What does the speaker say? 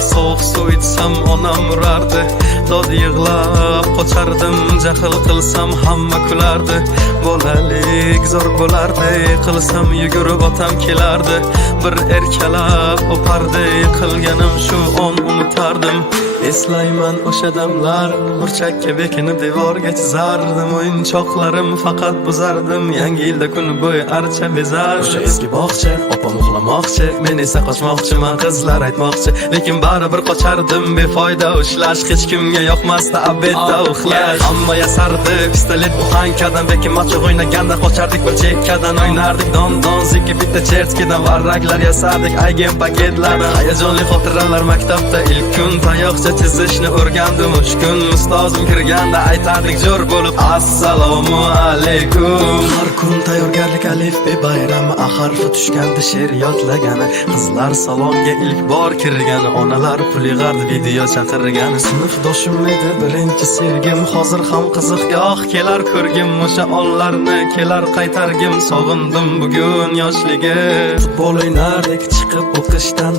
soğuk su içsem onam urardı. Dod yığlab qoçardım, jahl qilsam hamma kulardi. Bolalik zor bo'lardi, qilsam yugurib otam kelardi. Bir erkalab opardi, qilganim shu on unutardim. Eslayman o'sha damlar, burchakka bekinib devorga chizardim. O'yinchoqlarim faqat buzardim, yangi yilda kun bo'yi archa bezar. O'sha eski bog'cha, opam uxlamoqchi, men esa qochmoqchiman, qizlar aytmoqchi. Lekin baribir qochardim, befoyda ushlash, hech kimga yoqmasdi abedda uxlash. Hamma yasardi, pistolet buxankadan, bekin machoq o'ynaganda qochardik bir chekkadan. O'ynardik don zikki bitta chertkidan, varraklar yasardik aygen paketlardan. Hayajonli xotiralar maktabda ilk kun, tayoqcha chizishni o'rgandim uch kun. Ustozim kirganda aytardik jo'r bo'lib assalomu alaykum. Har kun tayyorgarlik alifbe bayrami, harfi tushganda she'r yodlagani, qizlar salonga ilk bor kirgani, onalar pul yig'ardi video chaqirgani. Sinfdoshim edi birinchi sevgim, hozir ham qiziq goh kelar ko'rgim. O'sha onlarni kelar qaytargim, sog'indim bugun yoshligim. Futbol o'ynardik chiqib o'qishdan